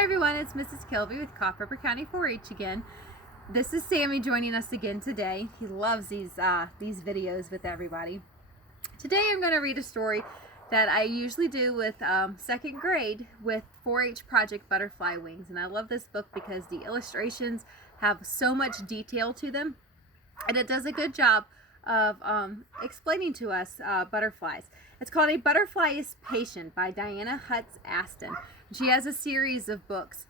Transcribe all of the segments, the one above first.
Hi everyone, it's Mrs. Kilby with Copper County 4-H again. This is Sammy joining us again today. He loves these videos with everybody. Today I'm going to read a story that I usually do with second grade with 4-H Project Butterfly Wings. And I love this book because the illustrations have so much detail to them, and it does a good job of explaining to us butterflies. It's called A Butterfly is Patient by Dianna Aston. She has a series of books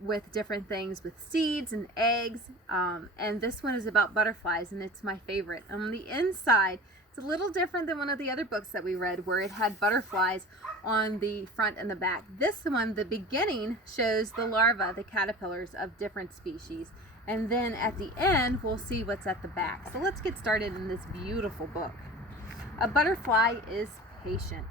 with different things, with seeds and eggs, and this one is about butterflies, and it's my favorite. On the inside, it's a little different than one of the other books that we read where it had butterflies on the front and the back. This one, the beginning, shows the larvae, the caterpillars of different species. And then at the end, we'll see what's at the back. So let's get started in this beautiful book. A butterfly is patient.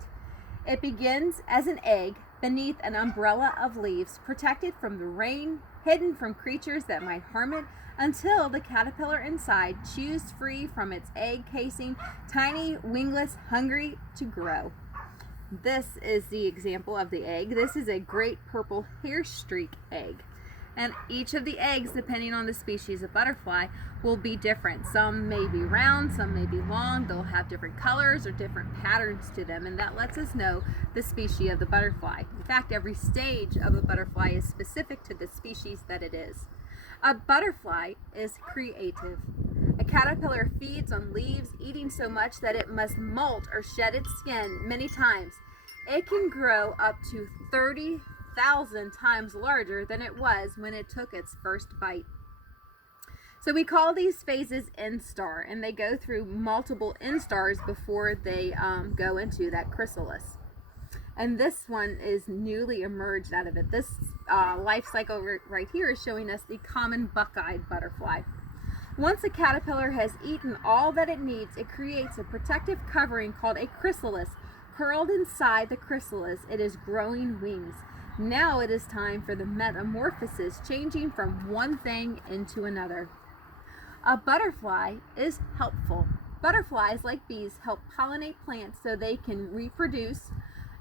It begins as an egg beneath an umbrella of leaves, protected from the rain, hidden from creatures that might harm it, until the caterpillar inside chews free from its egg casing, tiny, wingless, hungry to grow. This is the example of the egg. This is a great purple hair streak egg. And each of the eggs, depending on the species of butterfly, will be different. Some may be round, some may be long. They'll have different colors or different patterns to them, and that lets us know the species of the butterfly. In fact, every stage of a butterfly is specific to the species that it is. A butterfly is creative. A caterpillar feeds on leaves, eating so much that it must molt or shed its skin many times. It can grow up to 30,000 times larger than it was when it took its first bite. So we call these phases instar, and they go through multiple instars before they go into that chrysalis. And this one is newly emerged out of it. This life cycle right here is showing us the common buck-eyed butterfly. Once a caterpillar has eaten all that it needs, it creates a protective covering called a chrysalis. Curled inside the chrysalis, it is growing wings. Now it is time for the metamorphosis, changing from one thing into another. A butterfly is helpful. Butterflies, like bees, help pollinate plants so they can reproduce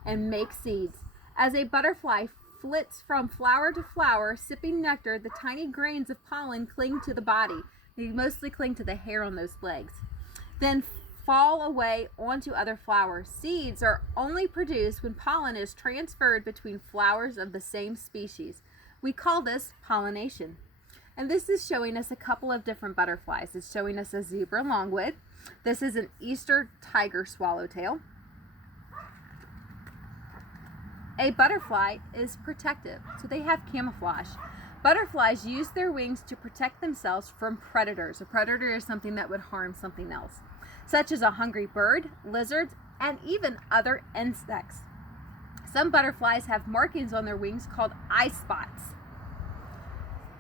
and make seeds. As a butterfly flits from flower to flower, sipping nectar, the tiny grains of pollen cling to the body. They mostly cling to the hair on those legs. Then fall away onto other flowers. Seeds are only produced when pollen is transferred between flowers of the same species. We call this pollination. And this is showing us a couple of different butterflies. It's showing us a zebra longwood. This is an Easter tiger swallowtail. A butterfly is protective, so they have camouflage. Butterflies use their wings to protect themselves from predators. A predator is something that would harm something else, such as a hungry bird, lizards, and even other insects. Some butterflies have markings on their wings called eye spots.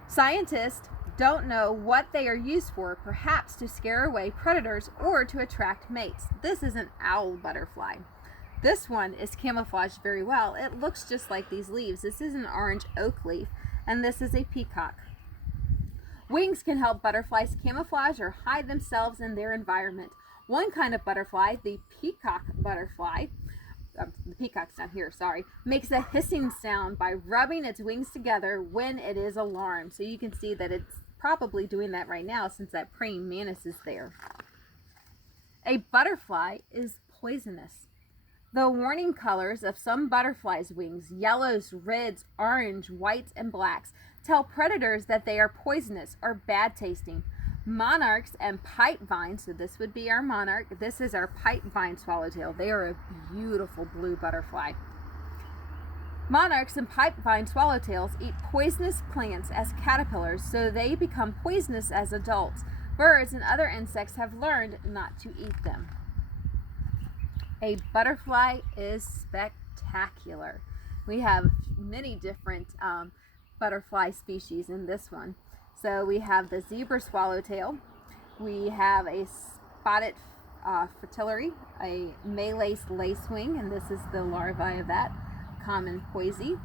Scientists don't know what they are used for, perhaps to scare away predators or to attract mates. This is an owl butterfly. This one is camouflaged very well. It looks just like these leaves. This is an orange oak leaf, and this is a peacock. Wings can help butterflies camouflage or hide themselves in their environment. One kind of butterfly, the peacock butterfly, the peacock's not here, sorry, makes a hissing sound by rubbing its wings together when it is alarmed. So you can see that it's probably doing that right now since that praying mantis is there. A butterfly is poisonous. The warning colors of some butterflies' wings, yellows, reds, orange, whites, and blacks, tell predators that they are poisonous or bad tasting. Monarchs and pipe vines, so this would be our monarch. This is our pipe vine swallowtail. They are a beautiful blue butterfly. Monarchs and pipe vine swallowtails eat poisonous plants as caterpillars, so they become poisonous as adults. Birds and other insects have learned not to eat them. A butterfly is spectacular. We have many different butterfly species in this one. So we have the zebra swallowtail. We have a spotted fritillary, a Malace lacewing, and this is the larvae of that, common poisey.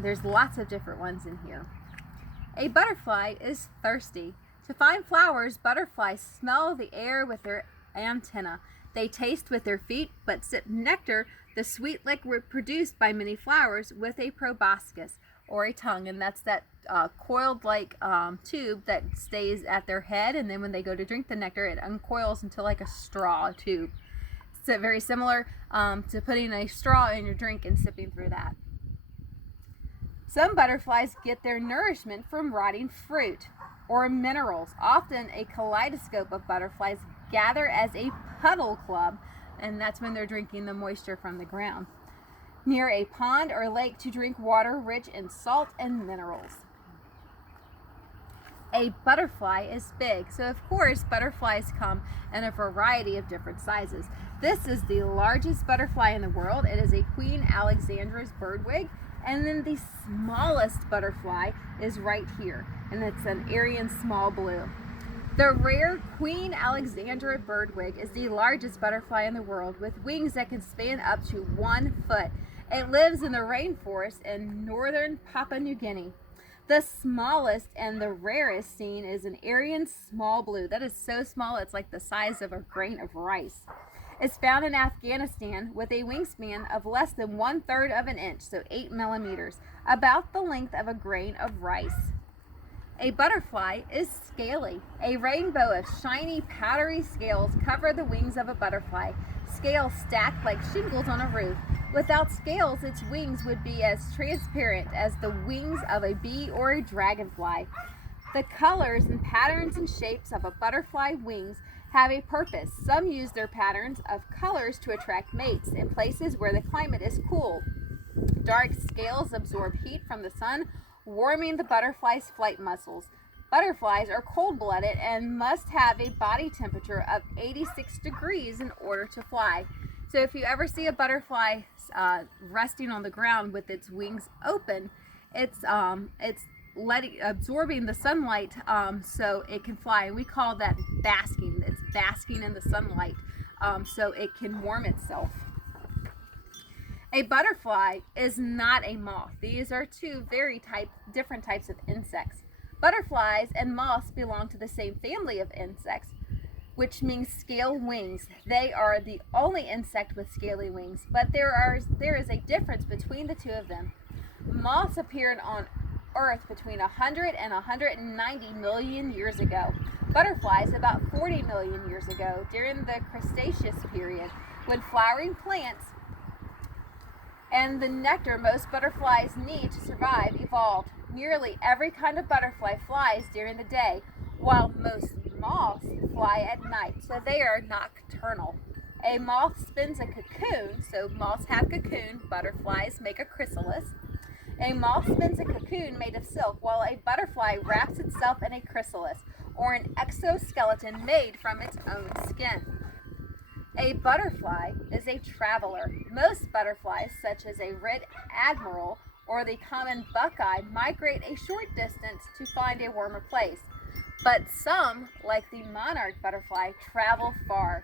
There's lots of different ones in here. A butterfly is thirsty. To find flowers, butterflies smell the air with their antennae. They taste with their feet, but sip nectar, the sweet liquid produced by many flowers, with a proboscis. or a tongue, and that's that coiled like tube that stays at their head, and then when they go to drink the nectar, it uncoils into like a straw tube. So very similar to putting a straw in your drink and sipping through that. Some butterflies get their nourishment from rotting fruit or minerals. Often a kaleidoscope of butterflies gather as a puddle club, and that's when they're drinking the moisture from the ground, near a pond or lake to drink water rich in salt and minerals. A butterfly is big, so of course butterflies come in a variety of different sizes. This is the largest butterfly in the world. It is a Queen Alexandra's birdwig, and then the smallest butterfly is right here, and it's an Aryan small blue. The rare Queen Alexandra birdwig is the largest butterfly in the world, with wings that can span up to 1 foot. It lives in the rainforest in northern Papua New Guinea. The smallest and the rarest seen is an Aryan small blue. That is so small, it's like the size of a grain of rice. It's found in Afghanistan with a wingspan of less than 1/3 of an inch, so 8 millimeters, about the length of a grain of rice. A butterfly is scaly. A rainbow of shiny, powdery scales cover the wings of a butterfly. Scales stacked like shingles on a roof. Without scales, its wings would be as transparent as the wings of a bee or a dragonfly. The colors and patterns and shapes of a butterfly wings have a purpose. Some use their patterns of colors to attract mates in places where the climate is cool. Dark scales absorb heat from the sun, warming the butterfly's flight muscles. Butterflies are cold-blooded and must have a body temperature of 86 degrees in order to fly. So if you ever see a butterfly resting on the ground with its wings open, it's absorbing the sunlight so it can fly. And we call that basking. It's basking in the sunlight so it can warm itself. A butterfly is not a moth. These are two very different types of insects. Butterflies and moths belong to the same family of insects, which means scale wings. They are the only insect with scaly wings, but there is a difference between the two of them. Moths appeared on Earth between 100 and 190 million years ago. Butterflies about 40 million years ago, during the Cretaceous period, when flowering plants and the nectar most butterflies need to survive evolved. Nearly every kind of butterfly flies during the day, while most moths fly at night, so they are nocturnal. A moth spins a cocoon, so moths have cocoon, butterflies make a chrysalis. A moth spins a cocoon made of silk, while a butterfly wraps itself in a chrysalis, or an exoskeleton made from its own skin. A butterfly is a traveler. Most butterflies, such as a red admiral or the common buckeye, migrate a short distance to find a warmer place. But some, like the monarch butterfly, travel far.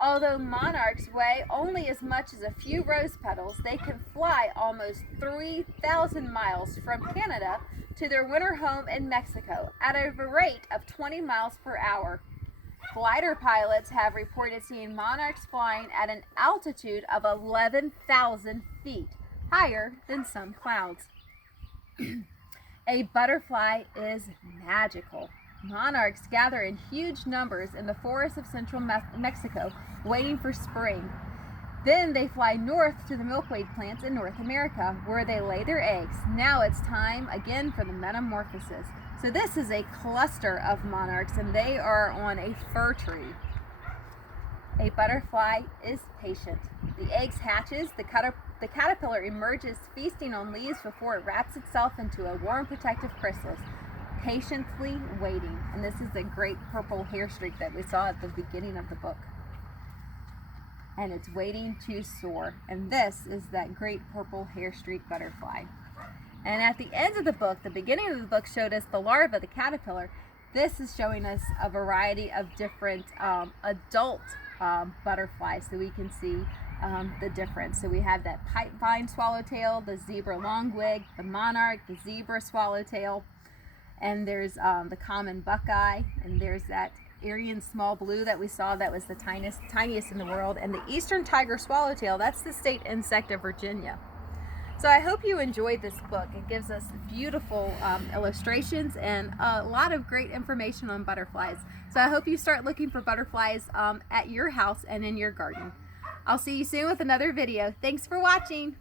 Although monarchs weigh only as much as a few rose petals, they can fly almost 3,000 miles from Canada to their winter home in Mexico at a rate of 20 miles per hour. Glider pilots have reported seeing monarchs flying at an altitude of 11,000 feet, higher than some clouds. A butterfly is magical. Monarchs gather in huge numbers in the forests of central Mexico, waiting for spring. Then they fly north to the milkweed plants in North America, where they lay their eggs. Now it's time again for the metamorphosis. So this is a cluster of monarchs, and they are on a fir tree. A butterfly is patient. The egg hatches, the caterpillar emerges, feasting on leaves before it wraps itself into a warm protective chrysalis, patiently waiting. And this is the great purple hair streak that we saw at the beginning of the book. And it's waiting to soar. And this is that great purple hair streak butterfly. And at the end of the book, the beginning of the book showed us the larva, the caterpillar. This is showing us a variety of different adult butterflies, so we can see the difference. So we have that pipevine swallowtail, the zebra longwig, the monarch, the zebra swallowtail, and there's the common buckeye, and there's that Aryan small blue that we saw that was the tiniest in the world, and the eastern tiger swallowtail, that's the state insect of Virginia. So I hope you enjoyed this book. It gives us beautiful illustrations and a lot of great information on butterflies. So I hope you start looking for butterflies at your house and in your garden. I'll see you soon with another video. Thanks for watching.